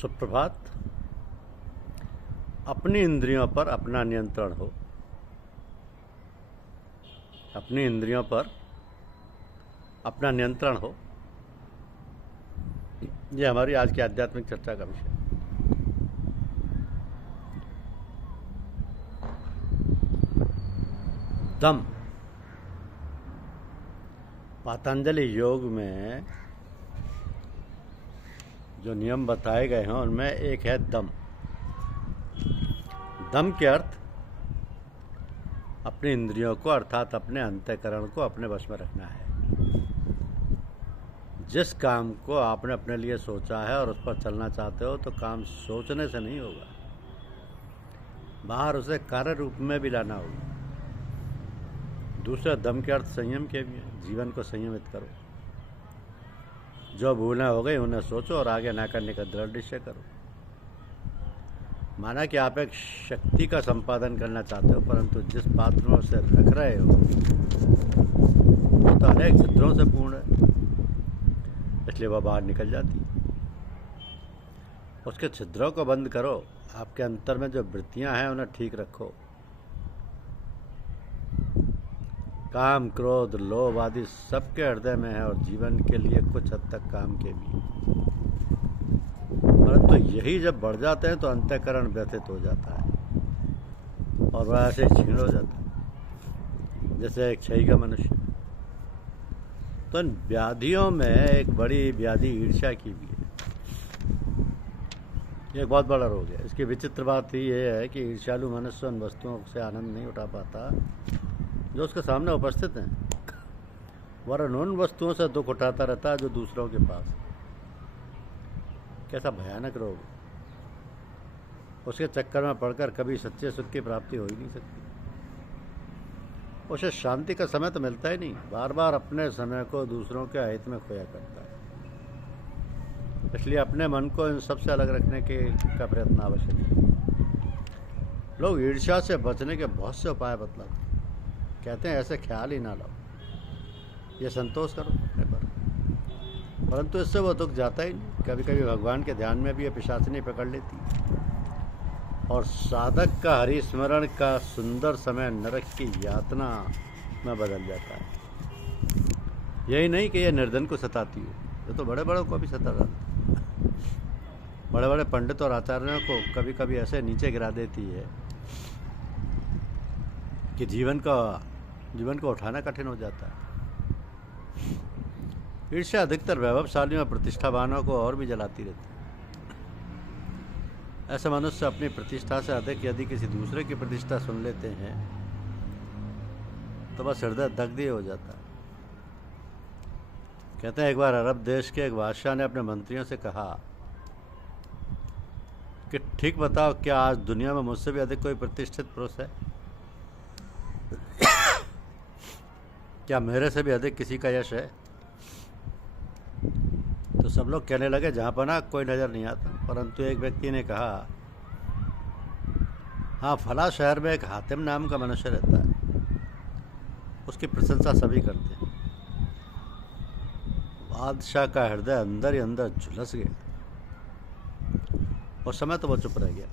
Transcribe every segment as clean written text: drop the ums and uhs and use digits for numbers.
सुप्रभात। अपनी इंद्रियों पर अपना नियंत्रण हो। अपनी इंद्रियों पर अपना नियंत्रण हो, ये हमारी आज की आध्यात्मिक चर्चा का विषय है। दम। पतंजलि योग में जो नियम बताए गए हैं उनमें एक है दम। दम के अर्थ अपनी इंद्रियों को अर्थात अपने अंतःकरण को अपने वश में रखना है। जिस काम को आपने अपने लिए सोचा है और उस पर चलना चाहते हो तो काम सोचने से नहीं होगा, बाहर उसे कार्य रूप में भी लाना होगा। दूसरा दम के अर्थ संयम के भी है। जीवन को संयमित करो, जो भूलें हो गई उन्हें सोचो और आगे ना करने का दृढ़ निश्चय करो। माना कि आप एक शक्ति का संपादन करना चाहते हो, परंतु जिस पात्र में उसे रख रहे हो वो तो अनेक छिद्रों से पूर्ण है, इसलिए वह बाहर निकल जाती है। उसके छिद्रों को बंद करो। आपके अंतर में जो वृत्तियां हैं उन्हें ठीक रखो। काम, क्रोध, लोभ आदि सबके हृदय में है और जीवन के लिए कुछ हद तक काम के भी। परंतु यही जब बढ़ जाते हैं तो अंतःकरण व्यथित हो जाता है और वह ऐसे क्षीण हो जाता है जैसे एक क्षयी का मनुष्य। तो इन व्याधियों में एक बड़ी व्याधि ईर्ष्या की भी है। ये एक बहुत बड़ा रोग है। इसकी विचित्र बात ये है कि ईर्ष्यालु मनुष्य उन वस्तुओं से आनंद नहीं उठा पाता जो उसके सामने उपस्थित हैं, वरन उन वस्तुओं से दुख उठाता रहता है जो दूसरों के पास। कैसा भयानक रोग। उसके चक्कर में पड़कर कभी सच्चे सुख की प्राप्ति हो ही नहीं सकती। उसे शांति का समय तो मिलता ही नहीं, बार बार अपने समय को दूसरों के हित में खोया करता है। इसलिए अपने मन को इन सबसे अलग रखने का प्रयत्न आवश्यक है। लोग ईर्ष्या से बचने के बहुत से उपाय बतलाते हैं। कहते हैं ऐसे ख्याल ही ना लाओ, ये संतोष करो अपने पर, परंतु इससे वो दुख जाता ही नहीं। कभी कभी भगवान के ध्यान में भी ये पिशाचिनी पकड़ लेती है और साधक का हरिस्मरण का सुंदर समय नरक की यातना में बदल जाता है। यही नहीं कि ये निर्धन को सताती है, ये तो बड़े बड़ों को भी सता जाती है। बड़े बड़े पंडित और आचार्यों को कभी कभी ऐसे नीचे गिरा देती है कि जीवन को उठाना कठिन हो जाता है। ईर्ष्या अधिकतर वैभवशालियों और प्रतिष्ठावानों को और भी जलाती रहती है। ऐसे मनुष्य अपनी प्रतिष्ठा से अधिक यदि किसी दूसरे की प्रतिष्ठा सुन लेते हैं तो बस हृदय दग्ध ही हो जाता है। कहते हैं एक बार अरब देश के एक बादशाह ने अपने मंत्रियों से कहा कि ठीक बताओ, क्या आज दुनिया में मुझसे भी अधिक कोई प्रतिष्ठित पुरुष है? क्या मेरे से भी अधिक किसी का यश है? तो सब लोग कहने लगे जहाँ पना कोई नज़र नहीं आता। परंतु एक व्यक्ति ने कहा, हाँ, फला शहर में एक हातिम नाम का मनुष्य रहता है, उसकी प्रशंसा सभी करते हैं। बादशाह का हृदय अंदर ही अंदर झुलस गया। उस समय तो वो चुप रह गया,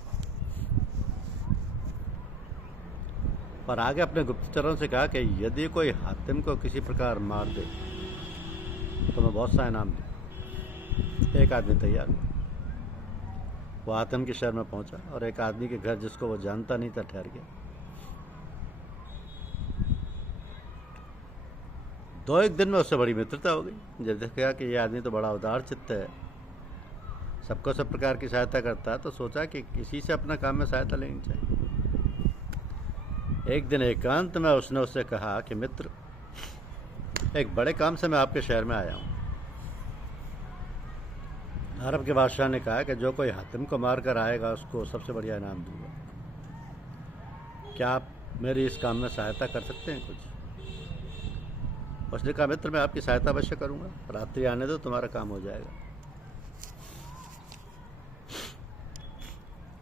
पर आगे अपने गुप्तचरों से कहा कि यदि कोई हातिम को किसी प्रकार मार दे तो मैं बहुत सा इनाम दूँ। एक आदमी तैयार हुआ। वो हातिम के शहर में पहुंचा और एक आदमी के घर जिसको वो जानता नहीं था ठहर गया। 2-1 दिन में उससे बड़ी मित्रता हो गई। जब देखा कि ये आदमी तो बड़ा उदार चित्त है, सबको सब प्रकार की सहायता करता है, तो सोचा कि किसी से अपना काम में सहायता लेनी चाहिए। एक दिन एकांत में उसने उससे कहा कि मित्र, एक बड़े काम से मैं आपके शहर में आया हूँ। अरब के बादशाह ने कहा कि जो कोई हातिम को मार कर आएगा उसको सबसे बढ़िया इनाम दूंगा। क्या आप मेरी इस काम में सहायता कर सकते हैं कुछ? उसने कहा, मित्र, मैं आपकी सहायता अवश्य करूंगा, रात्रि आने दो, तुम्हारा काम हो जाएगा।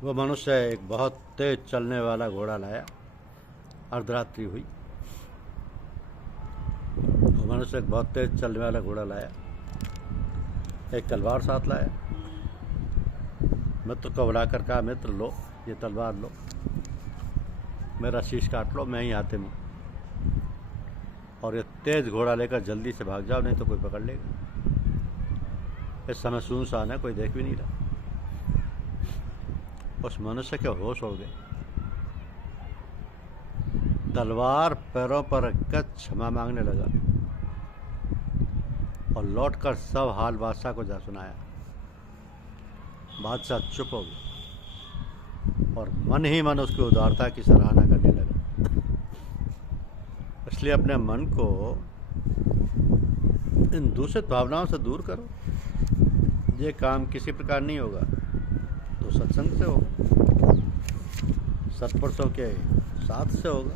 वो मनुष्य एक बहुत तेज चलने वाला घोड़ा लाया। अर्धरात्रि हुई। वो मनुष्य एक बहुत तेज चलने वाला घोड़ा लाया, एक तलवार साथ लाया। मित्र को बुलाकर कहा, मित्र लो ये तलवार लो, मेरा शीश काट लो, मैं ही हातिम हूँ, और ये तेज घोड़ा लेकर जल्दी से भाग जाओ, नहीं तो कोई पकड़ लेगा। इस समय सुनसान है, कोई देख भी नहीं रहा। उस मनुष्य के होश उड़ गए। तलवार पैरों पर रखकर क्षमा मांगने लगा और लौटकर सब हाल बादशाह को जा सुनाया। बादशाह चुप हो गया और मन ही मन उसकी उदारता की सराहना करने लगा। इसलिए अपने मन को इन दूषित भावनाओं से दूर करो। ये काम किसी प्रकार नहीं होगा तो सत्संग से होगा, सत्पुरुषों के साथ से होगा।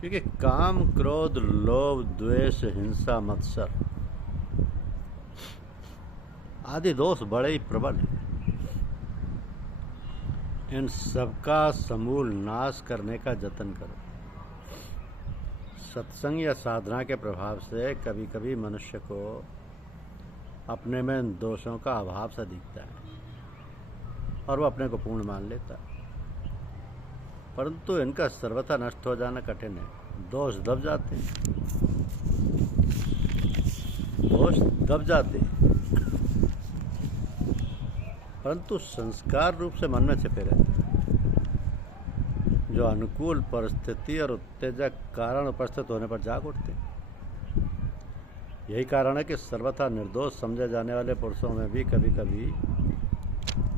क्योंकि काम, क्रोध, लोभ, द्वेष, हिंसा, मत्सर आदि दोष बड़े ही प्रबल हैं। इन सबका समूल नाश करने का जतन करो। सत्संग या साधना के प्रभाव से कभी कभी मनुष्य को अपने में इन दोषों का अभाव सा दिखता है और वो अपने को पूर्ण मान लेता है, परंतु इनका सर्वथा नष्ट हो जाना कठिन है। दोष दब जाते हैं, दोष दब जाते हैं, परंतु संस्कार रूप से मन में छिपे रहते हैं, जो अनुकूल परिस्थिति और उत्तेजक कारण उपस्थित होने पर जाग उठते हैं। यही कारण है कि सर्वथा निर्दोष समझे जाने वाले पुरुषों में भी कभी कभी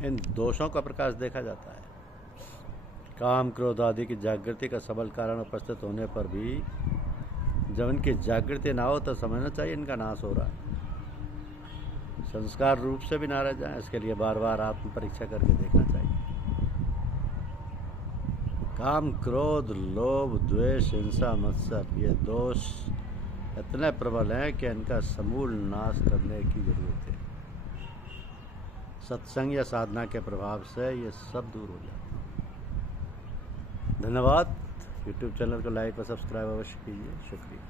इन दोषों का प्रकाश देखा जाता है। काम, क्रोध आदि की जागृति का सबल कारण उपस्थित होने पर भी जब इनकी जागृति ना हो तो समझना चाहिए इनका नाश हो रहा है। संस्कार रूप से भी ना रह जाए, इसके लिए बार बार आत्म परीक्षा करके देखना चाहिए। काम, क्रोध, लोभ, द्वेष, हिंसा, मत्सर ये दोष इतने प्रबल हैं कि इनका समूल नाश करने की जरूरत है। सत्संग या साधना के प्रभाव से ये सब दूर हो जाते हैं। धन्यवाद। यूट्यूब चैनल को लाइक और सब्सक्राइब अवश्य कीजिए। शुक्रिया।